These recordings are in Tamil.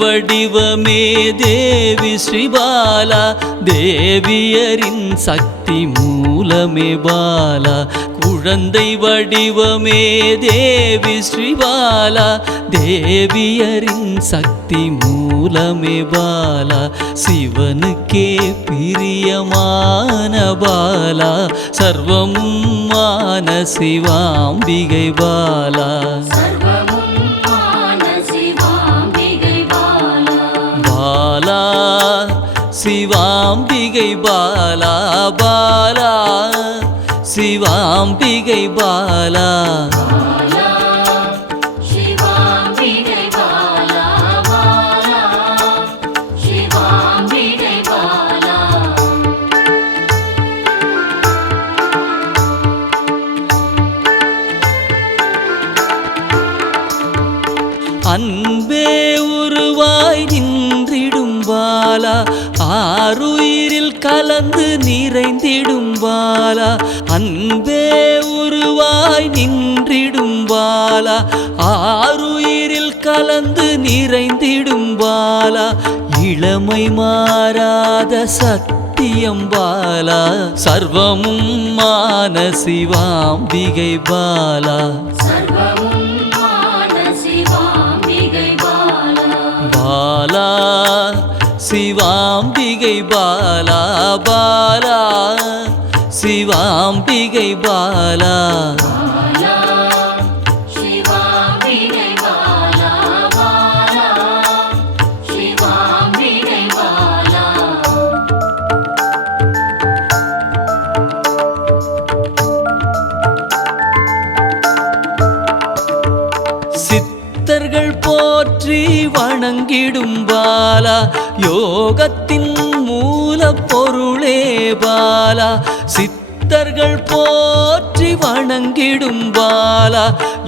வடிவமே தேவி ஸ்ரீபாலா, தேவியரின் சக்தி மூலமே பாலா. குழந்தை வடிவமே தேவி ஸ்ரீபாலா, தேவியரின் சக்தி மூலமே பாலா. சிவனுக்கே பிரியமான பாலா, சர்வமும் மான சிவாம்பிகை பாலா. பாலா சிவாம்பிகை பாலா, பாலா சிவாம்பிகை பாலா. அன்பே உருவாய் நின்றிடும் பாலா, ஆருயிரில் கலந்து நிறைந்திடும் பாலா. அன்பே உருவாய் நின்றிடும் பாலா, ஆருயிரில் கலந்து நிறைந்திடும் பாலா. இளமை மாறாத சத்தியம் பாலா, சர்வமும் மான சிவாம்பிகை பாலா. பாலா சிவாம்பிகை பாலா, பாலா சிவாம்பிகை பாலா. சித்தர்கள் போற்றி வணங்கிடும் பாலா, யோகத்தின் மூல பொருளே பாலா. சித்தர்கள் போற்றி வணங்கிடும் பாலா,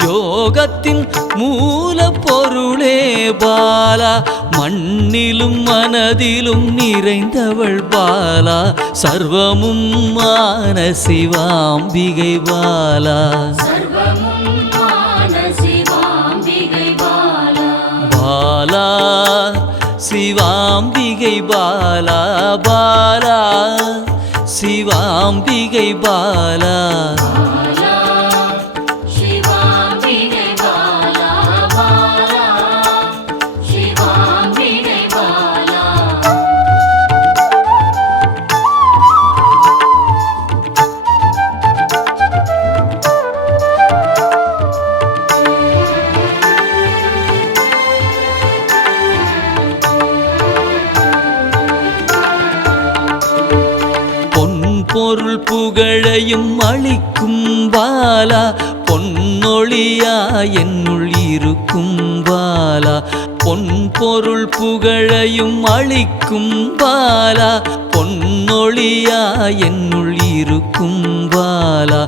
யோகத்தின் மூல பொருளே பாலா. மண்ணிலும் மனதிலும் நிறைந்தவள் பாலா, சர்வமும் மான சிவாம்பிகை பாலா. பாலா சிவாம்பிகை பாலா, பாலா சிவாம்பிகை பாலா. பொருள் புகழையும் அளிக்கும் பாலா, பொன்னொழியா என்னுள் இருக்கும் பாலா. பொன் பொருள் புகழையும் அளிக்கும் பாலா, பொன்னொழியா என்னுள் இருக்கும் பாலா.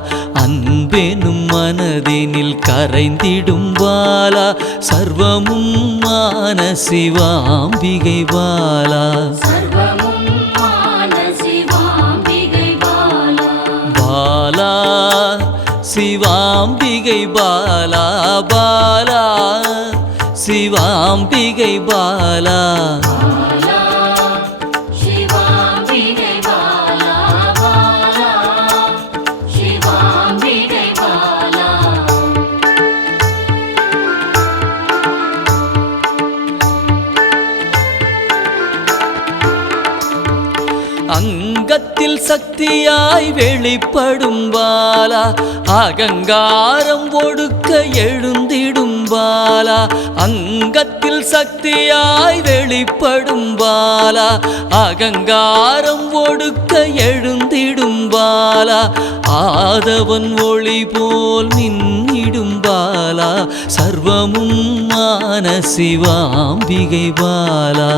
அன்பெனும் மனதினில் கரைந்திடும் பாலா, சர்வமும் மான சிவாம்பிகை பாலா. பாலா சிவாம்பிகை பாலா, பாலா சிவாம்பிகை பாலா. அங்கத்தில் சக்தியாய் வெளிப்படும் பாலா, அகங்காரம் ஒடுக்க எழுந்திடும் பாலா. அங்கத்தில் சக்தியாய் வெளிப்படும் பாலா, அகங்காரம் ஒடுக்க எழுந்திடும் பாலா. ஆதவன் ஒளி போல் மின்னிடும் பாலா, சர்வமும் மான சிவாம்பிகை பாலா.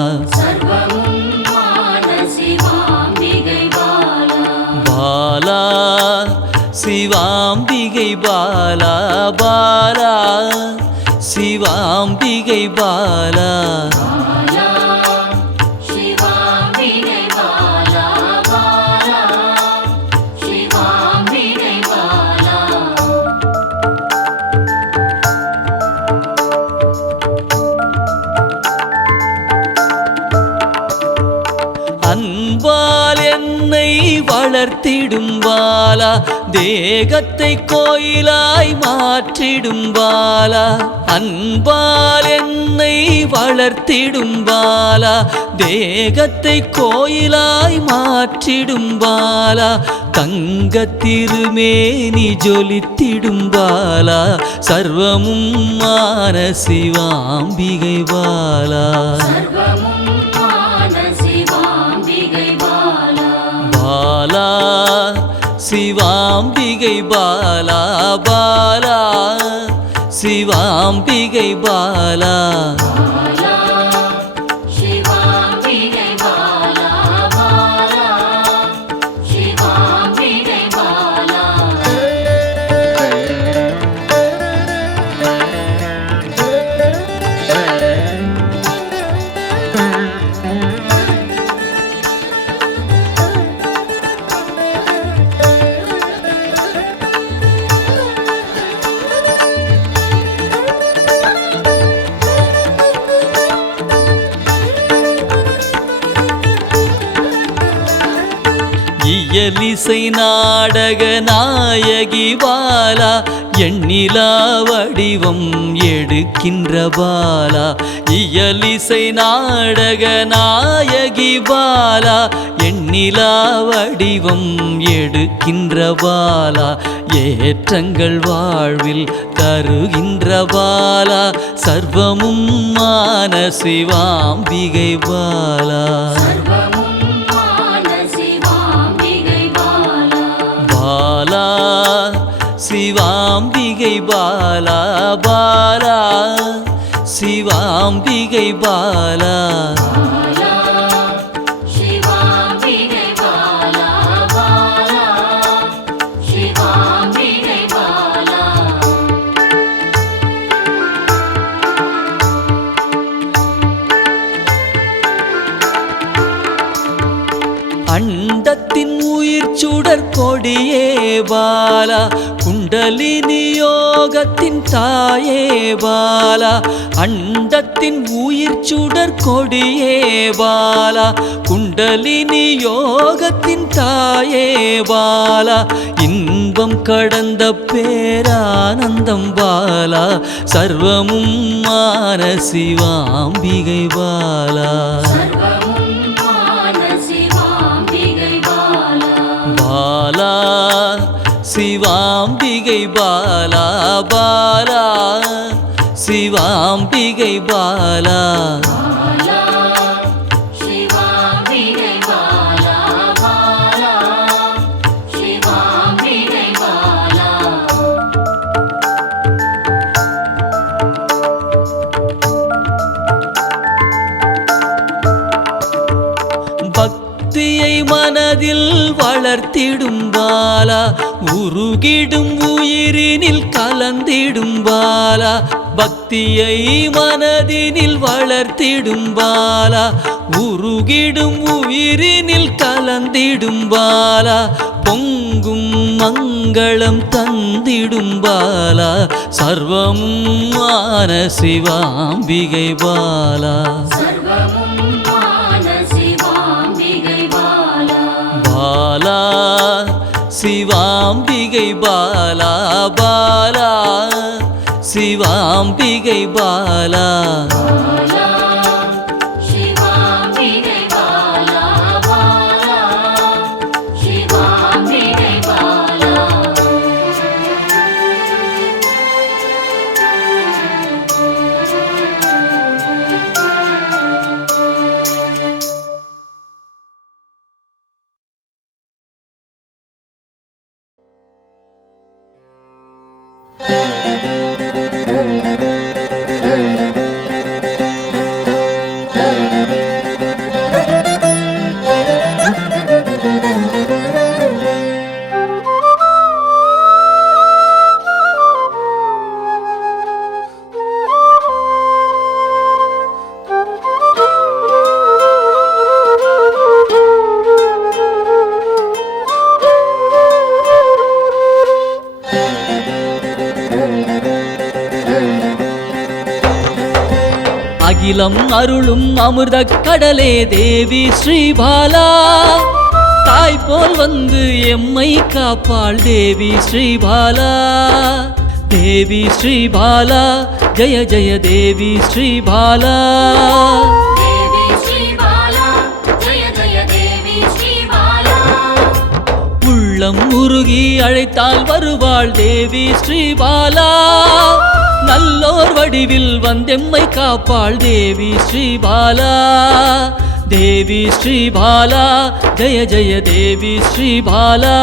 பாலா சிவாம்பிகை பாலா, பாலா சிவாம்பிகை பாலா. அன்பால் என்னை வளர்த்திடும் பாலா தேகத்தை கோயிலாய் மாற்றிடும் பாலா அன்பால் என்னை வளர்த்திடும் பாலா தேகத்தை கோயிலாய் மாற்றிடும் பாலா தங்க திருமேனி ஜொலித்திடும் பாலா சர்வமும் மான சிவாம்பிகை பாலா பாலா சிவாம்பிகை பாலா பாலா சிவாம்பிகை பாலா இயலிசை நாடக நாயகி பாலா எண்ணிலா வடிவம் எடுக்கின்ற பாலா இயலிசை நாடக நாயகி பாலா எண்ணிலா வடிவம் எடுக்கின்ற பாலா ஏற்றங்கள் வாழ்வில் தருகின்ற பாலா சர்வமும் மான சிவாம்பிகை பாலா பாலா சிவாம்பிகை பாலா பாலா சிவாம்பிகை பாலா அண்டத்தின் உயிர் சுடர் கொடியே பாலா குண்டலினி யோகத்தின் தாயே பாலா அண்டத்தின் உயிர் சுடர் கொடியே பாலா குண்டலினி யோகத்தின் தாயே பாலா இன்பம் கடந்த பேரானந்தம் பாலா சர்வமும் மான சிவாம்பிகை பாலா பாலா சிவாம்பிகை பாலா பாலா சிவாம்பிகை பாலா பக்தியை மனதில் வளர்த்திடும் பாலா உருகிடும் உயிரினில் கலந்திடும் பாலா பக்தியை மனதினில் வளர்த்திடும் பாலா உருகிடும் உயிரினில் கலந்திடும் பாலா பொங்கும் மங்களம் தந்திடும் பாலா சர்வமும் மான சிவாம்பிகை பாலா பாலா சிவாம்பிகை பாலா பாலா சிவாம்பிகை பாலா அகிலம் அருளும் அமிர்த கடலே தேவி ஸ்ரீபாலா போல் வந்து எம்மை காப்பாள் தேவி ஸ்ரீபாலா. தேவி ஸ்ரீபாலா ஜெய ஜெய தேவி ஸ்ரீபாலா. உள்ளம் உருகி அழைத்தால் வருவாள் தேவி ஸ்ரீபாலா. நல்லோர் வடிவில் வந்தெம்மை காப்பாள் தேவி ஸ்ரீபாலா. தேவி ஸ்ரீபாலா ஜெய ஜெய தேவி ஸ்ரீபாலா.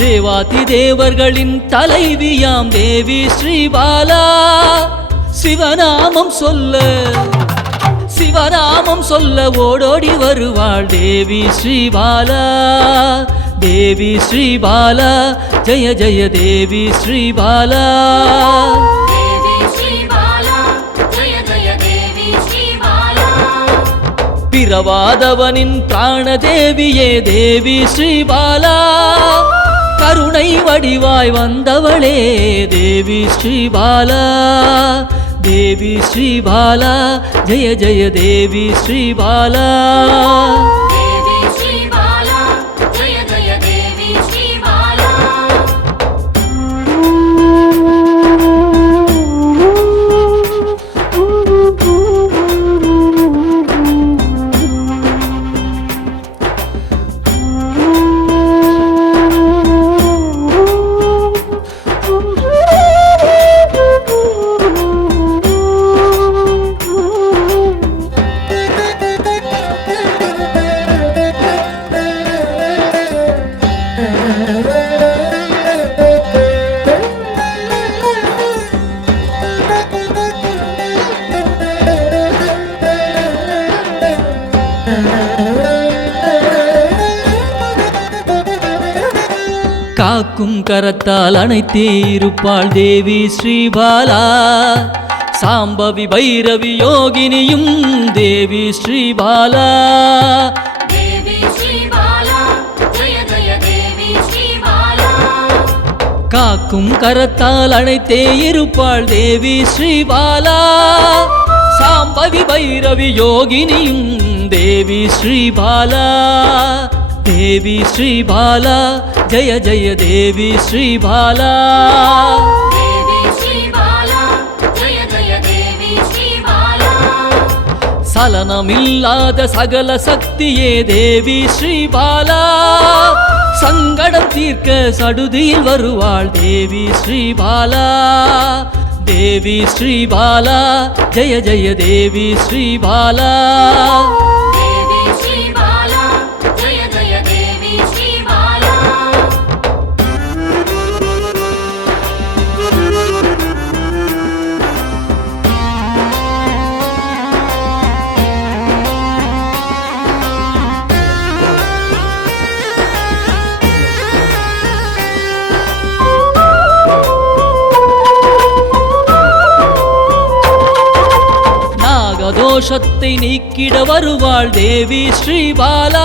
தேவாதி தேவர்களின் தலைவியாம் தேவி ஸ்ரீபாலா. சிவநாமம் சொல்ல ஓடோடி வருவாள் தேவி ஸ்ரீபாலா. தேவி ஸ்ரீபாலா ஜெய ஜெய தேவி ஸ்ரீபாலா. பிறவாதவனின் பிராணதேவியே தேவி ஸ்ரீபாலா. கருணை வடிவாய் வந்தவளே தேவி ஸ்ரீபாலா. தேவி ஸ்ரீபாலா ஜெய ஜெய தேவி ஸ்ரீபாலா. காக்கும் கரத்தால் அணைத்தே இருப்பாள் தேவி ஸ்ரீபாலா. சாம்பவி பைரவி யோகினியும் தேவி ஸ்ரீபாலா. காக்கும் கரத்தால் அணைத்தே இருப்பாள் தேவி ஸ்ரீபாலா. சாம்பவி பைரவி யோகினியும் தேவி ஸ்ரீபாலா. தேவி ஸ்ரீபாலா ஜெய ஜெய தேவி ஸ்ரீபாலா. சலனமில்லாத சகல சக்தியே தேவி ஸ்ரீபாலா. சங்கடம் தீர்க்க சடுதியில் வருவாள் தேவி ஸ்ரீபாலா. தேவி ஸ்ரீபாலா ஜெய ஜெய தேவி ஸ்ரீபாலா. தோஷத்தை நீக்கிட வருவாள் தேவி ஸ்ரீபாலா.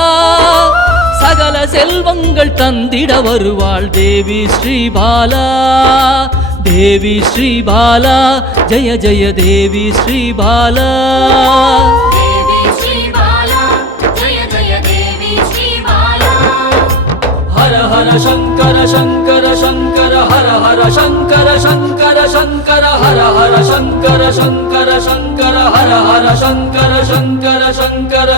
சகல செல்வங்கள் தந்திட வருவாள் தேவி ஸ்ரீபாலா. தேவி ஸ்ரீபாலா ஜெய ஜெய தேவி ஸ்ரீபாலா. ஹர ஹர சங்கர சங்கர சங்கர ஹர ஹர சங்கர சங்கர சங்கர ஹர ஹர சங்கர சங்கர சங்கர ஹர ஹர சங்கர சங்கர சங்கர.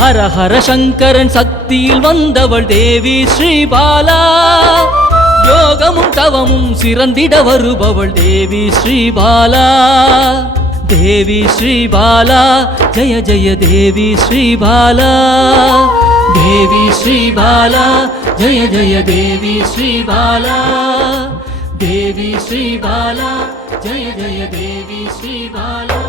ஹர ஹர சங்கரன் சக்தியில் வந்தவள் தேவி ஸ்ரீபாலா. யோகமும் தவமும் சிறந்திட வருபவள் தேவி ஸ்ரீபாலா. தேவி ஸ்ரீபாலா ஜெய ஜெய தேவி ஸ்ரீபாலா. தேவி ஸ்ரீபாலா ஜெய ஜெய தேவி ஸ்ரீபாலா. தேவி ஸ்ரீபாலா ஜெய ஜெய தேவி ஸ்ரீபாலா.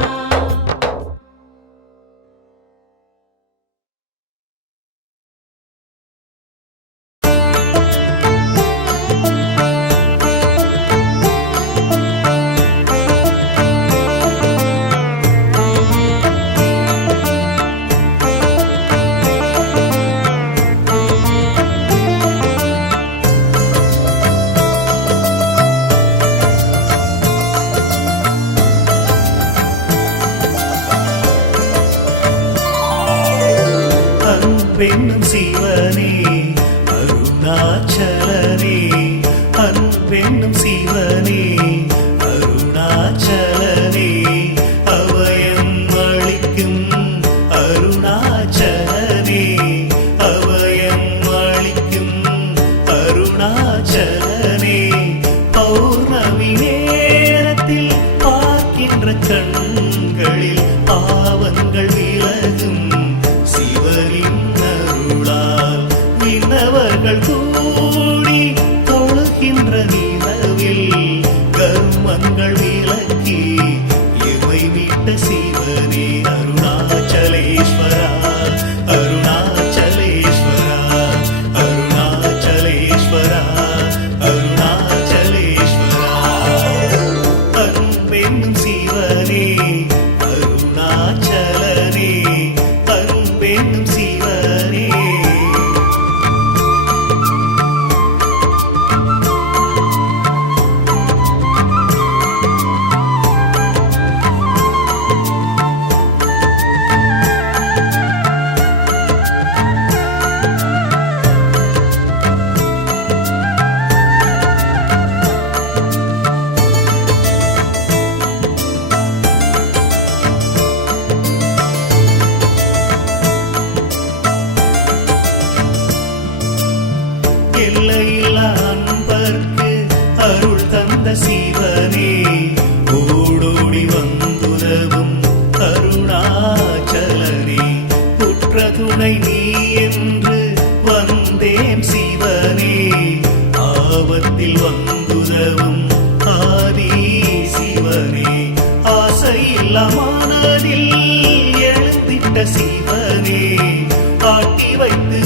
அன்பென்னும் சிவனே அருணாச்சலனே அன்பென்னும் சிவனே அருணாச்சலனே அபயம் அளிக்கும் அருணாச்சலனே அபயம் அளிக்கும் அருணாச்சலனே பௌர்ணமி நேரத்தில் பார்க்கின்ற கண்களில் பாவங்கள் விலகும் சிவரின் அருளால் விண்ணவர்கள் கூடி தொழுகின்ற நிலவில் கர்மங்கள் விலக்கி இவை விட்ட சிவனே அருணாச்சலேஸ்வரா அருணாச்சலேஸ்வரா அருணாச்சலேஸ்வரா அருணாச்சலேஸ்வரா அன்பென்னும் சிவனே அருணாச்சலனே அன்பென்னும் சிவனே எல்லையில்லா அன்பர்க்கு அருள் தந்த சிவனே ஓடோடி வந்துதவும் அருணாச்சலனே உற்ற துணை நீ என்று வந்தேன் சிவனே ஆபத்தில் வந்துதவும் ஆதி சிவனே ஆசையில்லா மனதில் எழுந்திட்ட சிவனே ஆட்டி வைத்து